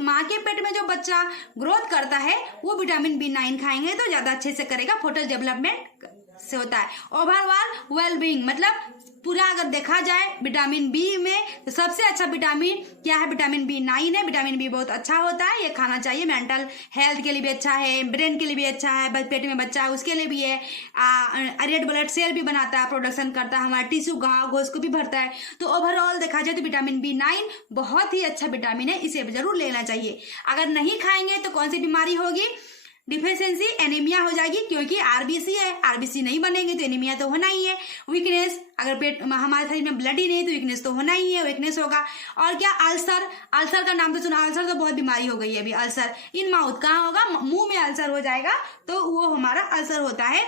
माँ के पेट में जो बच्चा ग्रोथ करता है वो विटामिन B9 खाएंगे तो ज्यादा अच्छे से करेगा, फोर्टस डेवलपमेंट से होता है। ओवरऑल वेलबींग मतलब पूरा अगर देखा जाए विटामिन बी में तो सबसे अच्छा विटामिन क्या है, विटामिन B9 है। विटामिन बी बहुत अच्छा होता है, ये खाना चाहिए। मेंटल हेल्थ के लिए भी अच्छा है, ब्रेन के लिए भी अच्छा है, पेट में बच्चा है उसके लिए भी है। रेड ब्लड सेल भी बनाता है, प्रोडक्शन करता है, हमारा टिश्यू घाव घोष को भी भरता है। तो ओवरऑल देखा जाए तो विटामिन B9 बहुत ही अच्छा विटामिन है, इसे जरूर लेना चाहिए। अगर नहीं खाएंगे तो कौन सी बीमारी होगी, डिफिशियंसी एनीमिया हो जाएगी, क्योंकि आरबीसी है, आरबीसी नहीं बनेंगे तो एनीमिया तो होना ही है। वीकनेस, अगर पेट हमारे शरीर में ब्लड ही नहीं तो वीकनेस तो होना ही है, वीकनेस होगा। और क्या, अल्सर, अल्सर का नाम तो सुना, अल्सर तो बहुत बीमारी हो गई है अभी। अल्सर इन माउथ कहाँ होगा, मुंह में अल्सर हो जाएगा, तो वो हमारा अल्सर होता है।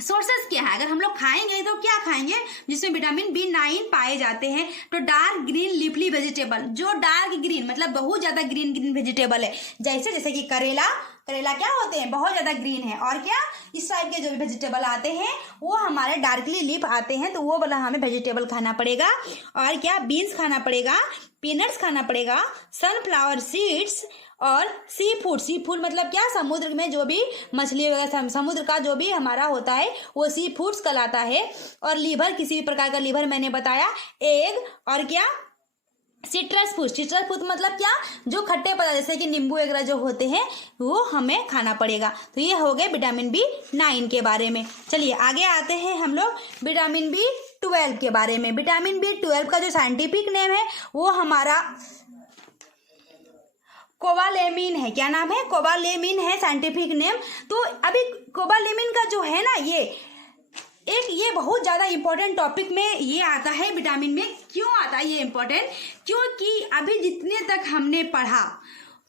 सोर्सेस क्या है, अगर हम लोग खाएंगे तो क्या खाएंगे जिसमें विटामिन B9 पाए जाते हैं, तो डार्क ग्रीन लीफली वेजिटेबल, जो डार्क ग्रीन मतलब बहुत ज्यादा ग्रीन ग्रीन वेजिटेबल है, जैसे कि करेला, करेला क्या होते हैं, बहुत ज्यादा ग्रीन है। और क्या, इस टाइप के जो भी वेजिटेबल आते हैं वो हमारे डार्कली लीफ आते हैं, तो वो वाला हमें वेजिटेबल खाना पड़ेगा। और क्या, बीन्स खाना पड़ेगा, पीनट्स खाना पड़ेगा, सनफ्लावर सीड्स और सी फूड। सी फूड मतलब क्या, समुद्र में जो भी मछली वगैरह, समुद्र का जो भी हमारा होता है वो सी फूड्स कहलाता है। और लीवर, किसी भी प्रकार का लीवर मैंने बताया, एग। और क्या, सिट्रस फूड, सिट्रस फूड मतलब क्या, जो खट्टे पदार्थ जैसे कि नींबू वगैरह जो होते हैं वो हमें खाना पड़ेगा। तो ये हो गए विटामिन B9 के बारे में। चलिए आगे आते हैं हम लोग विटामिन B12 के बारे में। विटामिन B12 का जो साइंटिफिक नेम है वो हमारा कोबालेमिन है। क्या नाम है, कोबालेमिन है साइंटिफिक नेम। तो अभी कोबालेमिन का जो है ना, ये बहुत ज़्यादा इंपॉर्टेंट टॉपिक में ये आता है विटामिन में। क्यों आता है ये इंपॉर्टेंट, क्योंकि अभी जितने तक हमने पढ़ा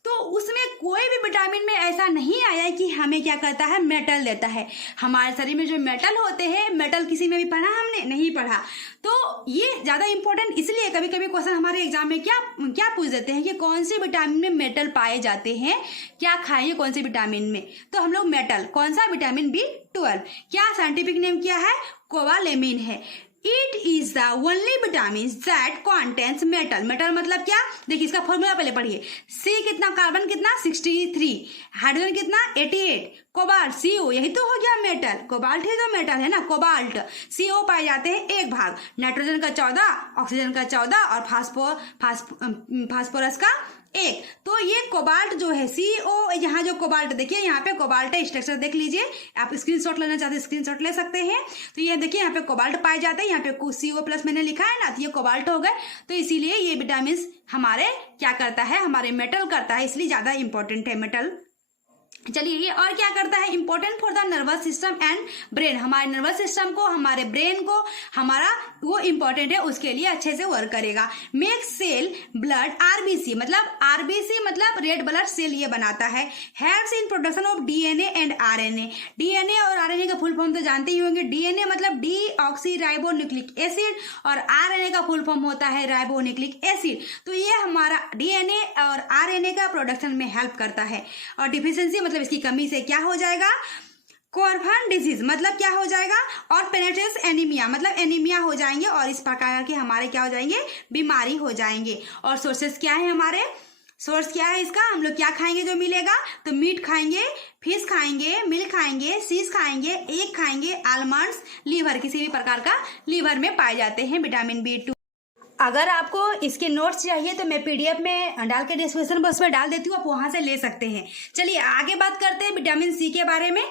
तो उसमें कोई भी विटामिन में ऐसा नहीं आया कि हमें क्या करता है, मेटल देता है। हमारे शरीर में जो मेटल होते हैं, मेटल किसी में भी पढ़ा हमने नहीं पढ़ा। तो ये ज़्यादा इंपॉर्टेंट इसलिए, कभी कभी क्वेश्चन हमारे एग्जाम में क्या पूछ देते हैं कि कौन से विटामिन में मेटल पाए जाते हैं, क्या खाइए कौन से विटामिन में, तो हम लोग मेटल, कौन सा, विटामिन B12। क्या साइंटिफिक नेम क्या है, कोबालेमिन है। It is the only vitamin that contains metal. Metal मतलब क्या, देखिए इसका फॉर्मूला पहले पढ़िए। C कितना, कार्बन कितना 63, हाइड्रोजन कितना 88, कोबाल्ट CO, यही तो हो गया मेटल, कोबाल्ट ही तो मेटल है ना, कोबाल्ट। CO पाए जाते हैं 1 भाग, नाइट्रोजन का 14, ऑक्सीजन का 14 और फास्फोरस का 1। तो ये कोबाल्ट जो है CO, यहाँ जो कोबाल्ट देखिए, यहाँ पे कोबाल्ट है, स्ट्रक्चर देख लीजिए, आप स्क्रीनशॉट लेना चाहते हैं स्क्रीनशॉट ले सकते हैं। तो ये देखिए यहाँ पे कोबाल्ट पाए जाते हैं, यहाँ पे CO+ मैंने लिखा है ना, तो ये कोबाल्ट हो गए। तो इसीलिए ये विटामिन हमारे क्या करता है, हमारे मेटल करता है, इसलिए ज्यादा इंपॉर्टेंट है मेटल। चलिए ये और क्या करता है, important for the nervous system and brain, हमारे नर्वस सिस्टम को, हमारे ब्रेन को, हमारा वो इंपॉर्टेंट है, उसके लिए अच्छे से वर्क करेगा। मेक सेल ब्लड, आरबीसी मतलब रेड ब्लड सेल ये बनाता है। Helps in production of DNA and RNA। DNA और RNA का फुल फॉर्म तो जानते ही होंगे। DNA मतलब डीऑक्सीराइबोन्यूक्लिक एसिड और RNA का फुल फॉर्म होता है राइबोन्यूक्लिक एसिड। तो ये हमारा DNA और RNA का प्रोडक्शन में हेल्प करता है। और डिफिशिएंसी मतलब इसकी कमी से क्या हो जाएगा, कॉर्फन डिजीज मतलब क्या हो जाएगा, और पेनेट्रेस एनीमिया मतलब एनीमिया हो जाएंगे, और इस प्रकार के हमारे क्या हो जाएंगे, बीमारी हो जाएंगे। और सोर्सेस क्या है, हमारे सोर्स क्या है इसका, हम लोग क्या खाएंगे जो मिलेगा, तो मीट खाएंगे, फिश खाएंगे, मिल्क खाएंगे, सीज खाएंगे, एग खाएंगे, आलमंड्स, लीवर, किसी भी प्रकार का लीवर में पाए जाते हैं विटामिन B2। अगर आपको इसके नोट्स चाहिए तो मैं PDF में डाल के डिस्क्रिप्शन बॉक्स में डाल देती हूँ, आप वहां से ले सकते हैं। चलिए आगे बात करते हैं विटामिन C के बारे में।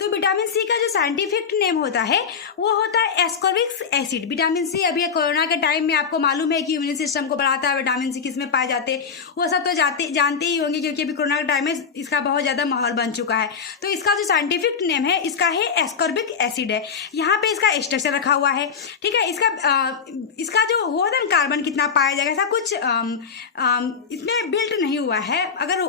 तो विटामिन C का जो साइंटिफिक नेम होता है वो होता है एस्कॉर्बिक एसिड। विटामिन C अभी कोरोना के टाइम में आपको मालूम है कि इम्यून सिस्टम को बढ़ाता है, विटामिन C किसमें पाए जाते हैं वो सब तो जानते ही होंगे, क्योंकि अभी कोरोना के टाइम में इसका बहुत ज़्यादा माहौल बन चुका है। तो इसका जो साइंटिफिक नेम है इसका है एस्कॉर्बिक एसिड है। यहाँ पे इसका स्ट्रक्चर रखा हुआ है, ठीक है। इसका जो वो होता है कार्बन कितना पाया जाएगा, ऐसा कुछ इसमें बिल्ट नहीं हुआ है। अगर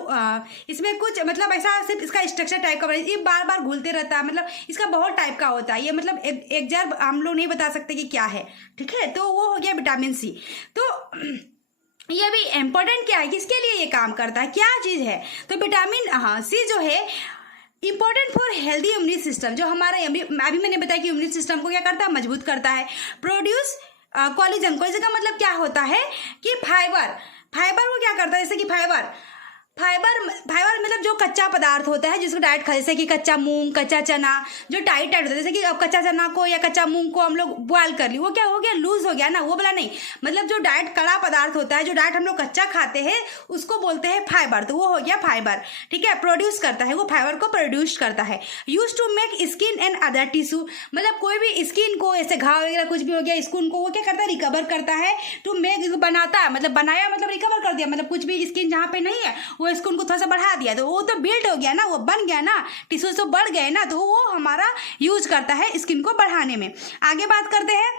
इसमें कुछ मतलब ऐसा सिर्फ इसका स्ट्रक्चर टाइप का, ये बार बार घुलते रहता है, मतलब इसका बहुत टाइप का होता है ये, मतलब एग्जैक्ट हम लोग नहीं बता सकते कि क्या है, ठीक है। तो वो हो गया विटामिन C। तो ये भी इम्पोर्टेंट क्या है, किसके लिए ये काम करता है, क्या चीज़ है, तो विटामिन C जो है important for healthy immune system. जो हमारा अभी मैंने बताया कि इम्यून सिस्टम को क्या करता है, मजबूत करता है। प्रोड्यूस कोलेजन का मतलब क्या होता है कि फाइबर को क्या करता है, जैसे कि फाइबर मतलब जो जो कच्चा पदार्थ होता है जिसको डायरेक्ट खा, जैसे कि कच्चा मूंग, कच्चा चना, जो टाइट टाइट होता है, जैसे कि अब कच्चा चना को या कच्चा मूंग को हम लोग बॉयल कर ली, वो क्या हो गया, लूज हो गया ना, वो बोला नहीं। मतलब जो डायरेक्ट कड़ा पदार्थ होता है, जो डायरेक्ट हम लोग कच्चा खाते हैं, उसको बोलते हैं फाइबर, तो वो हो गया फाइबर, ठीक है। प्रोड्यूस करता है, वो फाइबर को प्रोड्यूस करता है। Use to make skin and other tissue, मतलब कोई भी स्किन को, ऐसे घाव वगैरह कुछ भी हो गया, स्किन को वो क्या करता है, रिकवर करता है। टू मेक, बनाता है, मतलब बनाया मतलब रिकवर कर दिया, मतलब कुछ भी स्किन जहाँ पे नहीं है वो स्किन को थोड़ा सा बढ़ा दिया, तो वो तो बिल्ड हो गया ना, वो बन गया ना, टिश्यू तो बढ़ गए ना, तो वो हमारा यूज करता है स्किन को बढ़ाने में। आगे बात करते हैं,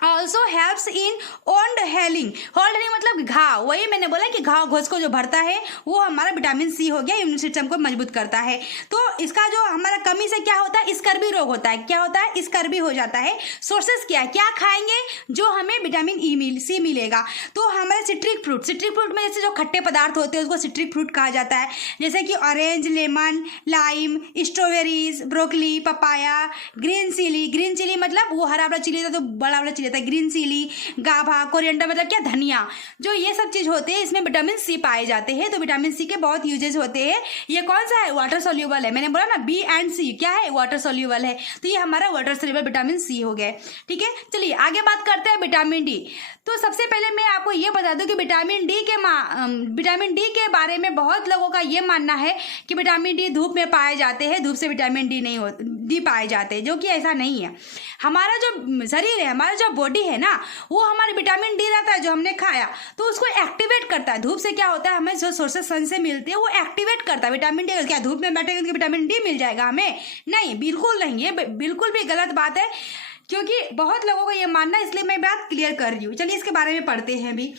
also helps in wound healing. Wound healing मतलब घाव, वही मैंने बोला कि घाव घोष को जो भरता है वो हमारा विटामिन सी हो गया, इम्यून सिस्टम को मजबूत करता है। तो इसका जो हमारा कमी से क्या होता है, स्कर्वी रोग होता है, क्या होता है, स्कर्वी हो जाता है। सोर्सेस क्या है, क्या खाएंगे जो हमें विटामिन सी मिलेगा, तो हमारे सिट्रिक फ्रूट, सिट्रिक फ्रूट में जैसे जो खट्टे पदार्थ होते हैं उसको सिट्रिक फ्रूट कहा जाता है, जैसे कि orange, lemon, lime, strawberries, broccoli, papaya, green chilli, green chilli मतलब वो हरा वाला चिली था तो बड़ा वाला चिली, ग्रीन चिली, गाभा, कोरिएंडर मतलब क्या, धनिया, जो ये सब चीज होते हैं इसमें विटामिन सी पाए जाते हैं। तो विटामिन सी के बहुत यूजेस होते हैं। ये कौन सा है, वाटर सोल्यूबल है, मैंने बोला ना बी एंड सी क्या है, वाटर सोल्यूबल है, तो ये हमारा वाटर सोल्यूबल विटामिन सी हो गया, ठीक है। चलिए आगे बात करते हैं विटामिन डी। तो सबसे पहले मैं आपको ये बता दूं कि विटामिन डी के बारे में बहुत लोगों का ये मानना है कि विटामिन डी धूप में पाए जाते हैं, धूप से विटामिन डी पाए जाते हैं, जो कि ऐसा नहीं है। हमारा जो शरीर है, हमारा जो बॉडी है ना, वो हमारे विटामिन डी रहता है जो हमने खाया, तो उसको एक्टिवेट करता है। धूप से क्या होता है, हमें जो सोर्सेस सन से मिलते हैं वो एक्टिवेट करता है विटामिन डी। क्या धूप में बैठेंगे तो विटामिन डी मिल जाएगा हमें, नहीं, बिल्कुल नहीं, ये बिल्कुल भी गलत बात है, क्योंकि बहुत लोगों को ये मानना, इसलिए मैं बात क्लियर कर रही हूँ। चलिए इसके बारे में पढ़ते हैं भी।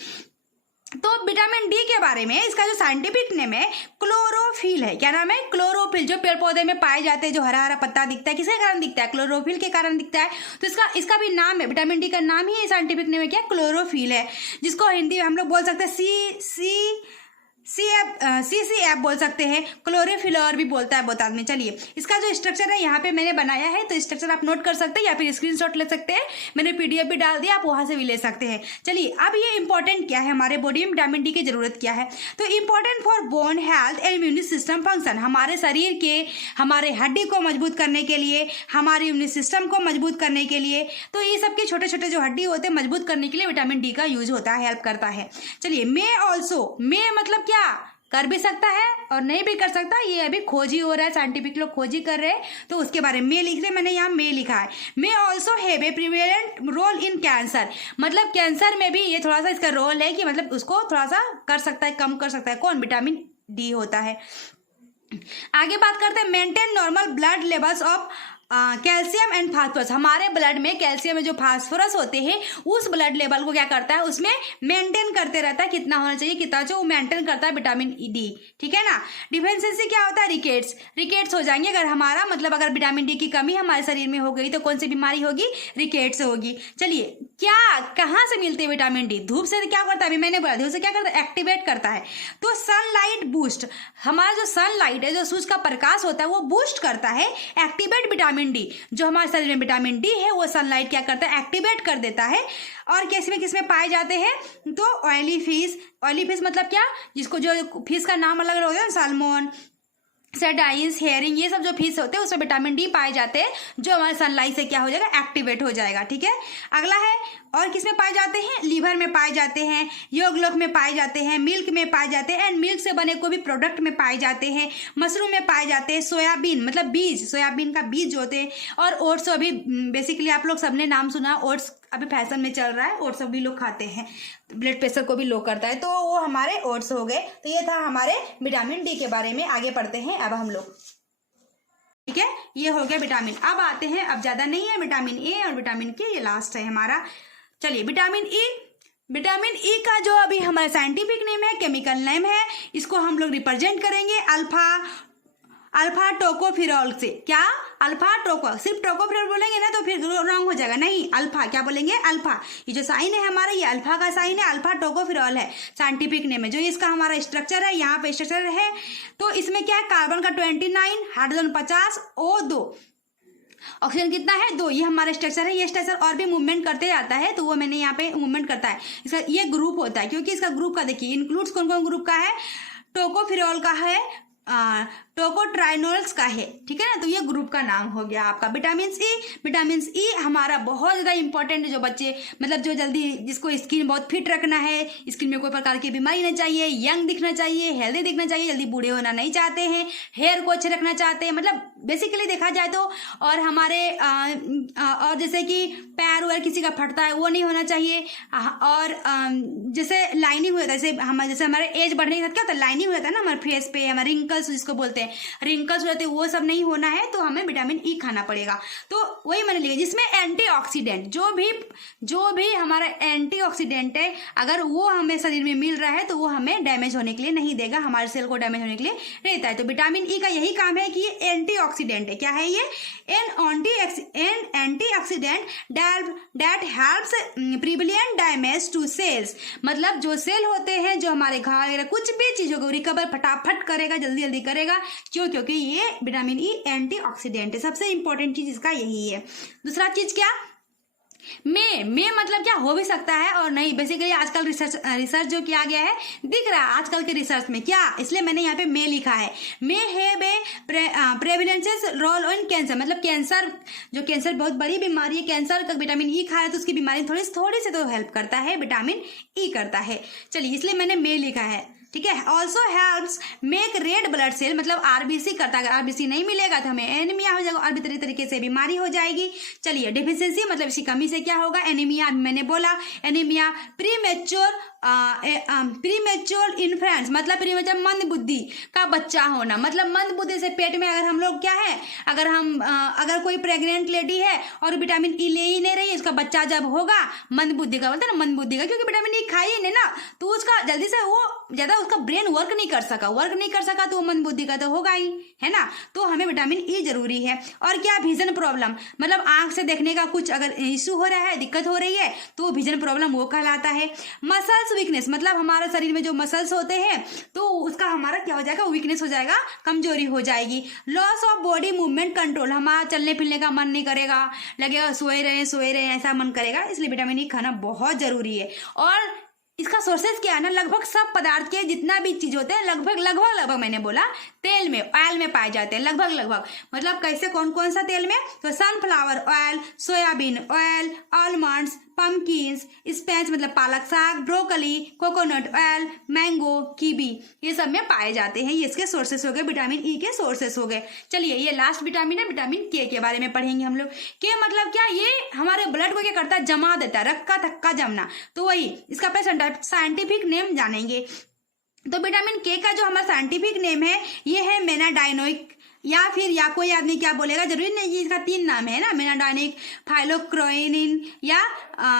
तो विटामिन डी के बारे में, इसका जो साइंटिफिक नेम है क्लोरोफिल है। क्या नाम है, क्लोरोफिल, जो पेड़ पौधे में पाए जाते हैं, जो हरा हरा पत्ता दिखता है, किसके कारण दिखता है, क्लोरोफिल के कारण दिखता है। तो इसका भी नाम है, विटामिन डी का नाम ही साइंटिफिक नेम है क्या, क्लोरोफिल है, जिसको हिंदी में हम लोग बोल सकते हैं CCF बोल सकते हैं, क्लोरोफिलर भी बोलता है बहुत आदमी। चलिए इसका जो स्ट्रक्चर है यहाँ पे मैंने बनाया है, तो स्ट्रक्चर आप नोट कर सकते हैं या फिर स्क्रीनशॉट ले सकते हैं, मैंने PDF भी डाल दिया, आप वहां से भी ले सकते हैं। चलिए अब ये इंपॉर्टेंट क्या है, हमारे बॉडी में विटामिन डी की जरूरत क्या है। तो important for bone health and immune system function, हमारे शरीर के, हमारे हड्डी को मजबूत करने के लिए, हमारे इम्यून सिस्टम को मजबूत करने के लिए, तो ये सबके छोटे छोटे जो हड्डी होते हैं मजबूत करने के लिए विटामिन डी का यूज होता है, हेल्प करता है। चलिए मे मतलब क्या, कर भी सकता है और नहीं भी कर सकता, ये अभी खोज ही हो रहा है, साइंटिफिक लोग खोज ही कर रहे हैं, तो उसके बारे में लिख रहे, मैंने यहाँ मे लिखा है। May also have a prevalent role in cancer, मतलब कैंसर में भी ये थोड़ा सा इसका रोल है कि मतलब उसको थोड़ा सा कर सकता है, कम कर सकता है, कौन, विटामिन डी होता है। आगे बात करते हैं, maintain normal blood levels of calcium and phosphorus, हमारे ब्लड में कैल्शियम में जो फास्फोरस होते हैं उस ब्लड लेवल को क्या करता है, उसमें मेंटेन करते रहता है, कितना होना चाहिए कितना, जो वो मेंटेन करता है विटामिन डी, ठीक है ना। डिफिशिएंसी क्या होता है, रिकेट्स हो जाएंगे अगर हमारा, मतलब अगर विटामिन डी की कमी हमारे शरीर में हो गई तो कौन सी बीमारी होगी, रिकेट्स होगी। चलिए क्या, कहाँ से मिलते हैं विटामिन डी, धूप से क्या करता है, अभी मैंने बोला धूप से क्या करता है, एक्टिवेट करता है। तो सनलाइट बूस्ट, हमारा जो सनलाइट है, जो सूरज का प्रकाश होता है वो बूस्ट करता है, एक्टिवेट विटामिन डी, जो हमारे शरीर में विटामिन डी है वो सनलाइट क्या करता है, एक्टिवेट कर देता है। और किसमें पाए जाते हैं, तो ऑयली फिश मतलब क्या, जिसको जो फिश का नाम अलग होता है, साल्मोन, सेडाइंस, हेरिंग, ये सब जो फिश होते हैं उसमें विटामिन डी पाए जाते हैं, जो हमारे सनलाइट से क्या हो जाएगा, एक्टिवेट हो जाएगा, ठीक है। अगला है, और किसमें पाए जाते हैं, लीवर में पाए जाते हैं, योगलोक में पाए जाते हैं, मिल्क में पाए जाते हैं, एंड मिल्क से बने कोई भी प्रोडक्ट में पाए जाते हैं, मशरूम में पाए जाते हैं, सोयाबीन मतलब बीज, सोयाबीन का बीज जो होते हैं, और ओट्स, अभी बेसिकली आप लोग सबने नाम सुना, ओट्स अभी फैशन में चल रहा है, ओट्स सभी लोग खाते हैं, ब्लड प्रेशर को भी लो करता है, तो वो हमारे ओट्स हो गए। तो ये था हमारे विटामिन डी के बारे में। आगे पढ़ते हैं अब हम लोग, ठीक है, ये हो गया विटामिन। अब आते हैं, अब ज्यादा नहीं है, विटामिन ए और विटामिन के, ये लास्ट है हमारा। चलिए विटामिन ई का जो अभी हमारा साइंटिफिक नेम है, केमिकल नेम है, इसको हम लोग रिप्रेजेंट करेंगे अल्फा टोकोफिरॉल से। क्या, अल्फा टोको, सिर्फ टोकोफिरॉल बोलेंगे ना तो फिर रॉन्ग हो जाएगा, नहीं, अल्फा क्या बोलेंगे, अल्फा, ये जो साइन है हमारा, ये अल्फा का साइन है, अल्फा टोकोफिरॉल है साइंटिफिक नेम है। जो इसका हमारा स्ट्रक्चर है, यहाँ पे स्ट्रक्चर है, तो इसमें क्या है, कार्बन का 29, हाइड्रोजन 50, O2, ऑक्सीजन कितना है, 2, ये हमारा स्ट्रक्चर है। ये स्ट्रक्चर और भी मूवमेंट करते जाता है, तो वो मैंने यहाँ पे मूवमेंट करता है, इसका ये ग्रुप होता है, क्योंकि इसका ग्रुप का देखिए इंक्लूड्स कौन कौन ग्रुप का है, टोकोफिरॉल का है, टोकोट्राइनोल्स का है, ठीक है ना। तो ये ग्रुप का नाम हो गया आपका। विटामिन ई हमारा बहुत ज़्यादा इंपॉर्टेंट है, जो बच्चे मतलब जो जल्दी जिसको स्किन बहुत फिट रखना है, स्किन में कोई प्रकार की बीमारी नहीं चाहिए, यंग दिखना चाहिए, हेल्दी दिखना चाहिए, जल्दी बूढ़े होना नहीं चाहते हैं, हेयर को अच्छे रखना चाहते हैं, मतलब बेसिकली देखा जाए तो। और हमारे और जैसे कि पैर वैर किसी का फटता है वो नहीं होना चाहिए। और जैसे लाइनिंग हो जाता है, जैसे हमारे एज बढ़ने के साथ क्या होता है, लाइनिंग हो जाता है ना हमारे फेस पे, हमारे रिंकल्स जिसको बोलते हैं, रिंकल्स हो जाते हैं, वो सब नहीं होना है, तो हमें विटामिन ई खाना पड़ेगा। तो वही मैंने लिखा जिसमें एंटीऑक्सीडेंट, जो भी हमारा एंटीऑक्सीडेंट है, अगर वो हमें शरीर में मिल रहा है तो वो हमें डैमेज होने के लिए नहीं देगा, हमारे सेल को डैमेज होने के लिए रहता है। तो विटामिन ई का यही काम है कि ये एंटीऑक्सीडेंट है। क्या है ये? An antioxidant that helps prevent damage to cells, मतलब जो सेल होते हैं, जो हमारे घाव वगैरह कुछ भी चीजों को रिकवर फटाफट करेगा, जल्दी जल्दी करेगा। क्यों? क्योंकि ये विटामिन ई एंटीऑक्सीडेंट है। सबसे इंपॉर्टेंट चीज इसका यही है। दूसरा चीज क्या? में मतलब क्या हो भी सकता है और नहीं। बेसिकली आजकल रिसर्च जो किया गया है दिख रहा है आजकल के रिसर्च में क्या, इसलिए मैंने यहाँ पे में लिखा है। में है बे प्रेविलेंसेस रोल ऑन कैंसर, मतलब कैंसर, जो कैंसर बहुत बड़ी बीमारी है, कैंसर का विटामिन ई खा रहा है तो उसकी बीमारी थोड़ी से तो हेल्प करता है, विटामिन ई करता है। चलिए इसलिए मैंने में लिखा है, ठीक है। Also helps make red blood cell, मतलब आरबीसी करता है। अगर आरबीसी नहीं मिलेगा तो हमें एनीमिया हो जाएगा, और भी तरीके से बीमारी हो जाएगी। चलिए डिफिशियंसी मतलब इसकी कमी से क्या होगा? एनीमिया, मैंने बोला एनीमिया। प्रीमेच्योर इन्फेंट्स, मतलब प्रीमेच्योर मंद बुद्धि का बच्चा होना, मतलब मंद बुद्धि से पेट में अगर हम लोग क्या है, अगर कोई प्रेग्नेंट लेडी है और विटामिन ई ले ही नहीं रही है, उसका बच्चा जब होगा मंद बुद्धि का, बोलते हैं ना मंद बुद्धि का, क्योंकि विटामिन ई खाई नहीं ना, तो उसका जल्दी से वो ज्यादा उसका ब्रेन वर्क नहीं कर सका तो वो मंद बुद्धि का तो होगा ही, है ना। तो हमें विटामिन ई जरूरी है। और क्या? विजन प्रॉब्लम, मतलब आंख से देखने का कुछ अगर इशू हो रहा है, दिक्कत हो रही है, तो विजन प्रॉब्लम वो कहलाता है। मसल्स वीकनेस, मतलब हमारे शरीर में जो मसल्स होते हैं तो उसका हमारा क्या हो जाएगा? वीकनेस हो जाएगा, कमजोरी हो जाएगी। Loss of body movement control, हमारा चलने फिरने का मन नहीं करेगा, लगेगा सोए रहे ऐसा मन करेगा, इसलिए विटामिन ई खाना बहुत जरूरी है। और इसका सोर्सेस क्या है ना, लगभग सब पदार्थ के जितना भी चीज होते हैं लगभग मैंने बोला तेल में, ऑयल में पाए जाते हैं, लगभग। मतलब कैसे, कौन सा तेल में? तो sunflower oil, soybean oil, almonds, pumpkins, spinach मतलब पालक साग, broccoli, coconut oil, mango, kiwi, ये सब में पाए जाते हैं। ये इसके सोर्सेस हो गए, विटामिन ई के सोर्सेस हो गए। चलिए ये लास्ट विटामिन है, विटामिन के बारे में पढ़ेंगे हम लोग। के मतलब क्या? ये हमारे ब्लड को क्या करता है? जमा देता है, रक्का थक्का जमना। तो वही इसका साइंटिफिक नेम जानेंगे। तो विटामिन के का जो हमारा साइंटिफिक नेम है ये है मेनाडाइनोइक, या कोई आदमी क्या बोलेगा, जरूरी नहीं, इसका 3 नाम है ना, मेनाडाइनिक, फाइलोक्रोइनिन या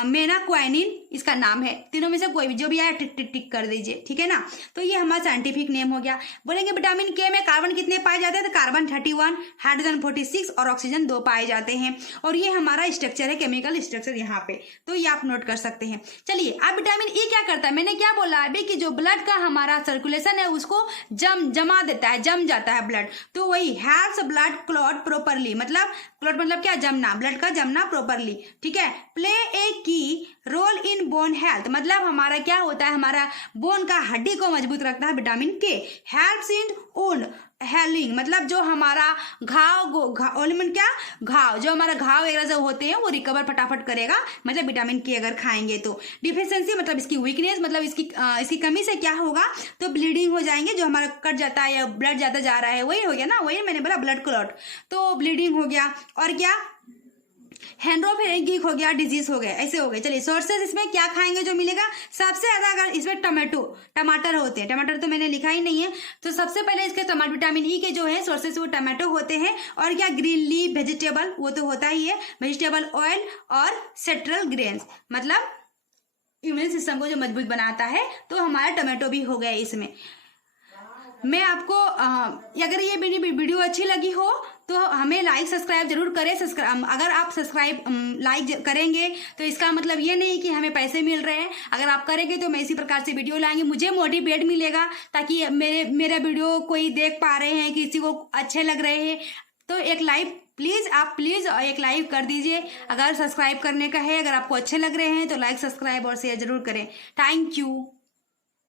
मेनाक्वाइनिन इसका नाम है। तीनों में से कोई भी जो भी आया टिक कर दीजिए, ठीक है ना। तो ये हमारा साइंटिफिक नेम हो गया। बोलेंगे विटामिन के में कार्बन कितने पाए जाते हैं? तो कार्बन 31, हाइड्रोजन 46 और ऑक्सीजन 2 पाए जाते हैं। और ये हमारा स्ट्रक्चर है, केमिकल स्ट्रक्चर यहाँ पे, तो ये आप नोट कर सकते हैं। चलिए अब विटामिन ई क्या करता है? मैंने क्या बोला अभी कि जो ब्लड का हमारा सर्कुलेशन है उसको जमा देता है, जम जाता है ब्लड। तो वही हेल्प्स ब्लड क्लॉट प्रॉपरली, मतलब क्लॉट मतलब क्या? जमना, ब्लड का जमना प्रॉपरली, ठीक है। प्ले ए की रोल इन बोन हेल्थ, मतलब हमारा क्या होता है, हमारा बोन का हड्डी को मजबूत रखता है विटामिन के। हेल्प्स इन वुंड हेलिंग, मतलब जो हमारा घाव जो हमारा घाव वगैरह जो होते हैं वो रिकवर फटाफट करेगा, मतलब विटामिन के अगर खाएंगे तो। डिफिशियंसी मतलब इसकी वीकनेस, मतलब इसकी कमी से क्या होगा? तो ब्लीडिंग हो जाएंगे, जो हमारा कट जाता है या ब्लड ज्यादा जा रहा है, वही हो गया ना, वही मैंने बोला ब्लड क्लॉट, तो ब्लीडिंग हो गया। और क्या? हेंड्रोफेरेंगिक हो गया, डिजीज हो गया, ऐसे हो गए। चलिए सोर्सेस इसमें क्या खाएंगे जो मिलेगा? सबसे ज्यादा अगर इसमें टमाटर होते हैं, टमाटर तो मैंने लिखा ही नहीं है, तो सबसे पहले इसके टमाटर विटामिन ई के जो है सोर्सेस वो टमाटो होते हैं। और क्या? ग्रीन लीफ वेजिटेबल, वो तो होता ही है, वेजिटेबल ऑयल और सेंट्रल ग्रेन्स, मतलब इम्यून सिस्टम को जो मजबूत बनाता है, तो हमारा टमाटो भी हो गया इसमें। मैं आपको अगर ये वीडियो अच्छी लगी हो तो हमें लाइक सब्सक्राइब जरूर करें। अगर आप सब्सक्राइब लाइक करेंगे तो इसका मतलब ये नहीं कि हमें पैसे मिल रहे हैं, अगर आप करेंगे तो मैं इसी प्रकार से वीडियो लाएंगे, मुझे मोटिवेट मिलेगा, ताकि मेरा वीडियो कोई देख पा रहे हैं, किसी को अच्छे लग रहे हैं, तो एक लाइक प्लीज एक लाइक कर दीजिए। अगर सब्सक्राइब करने का है, अगर आपको अच्छे लग रहे हैं तो लाइक सब्सक्राइब और शेयर जरूर करें। Thank you.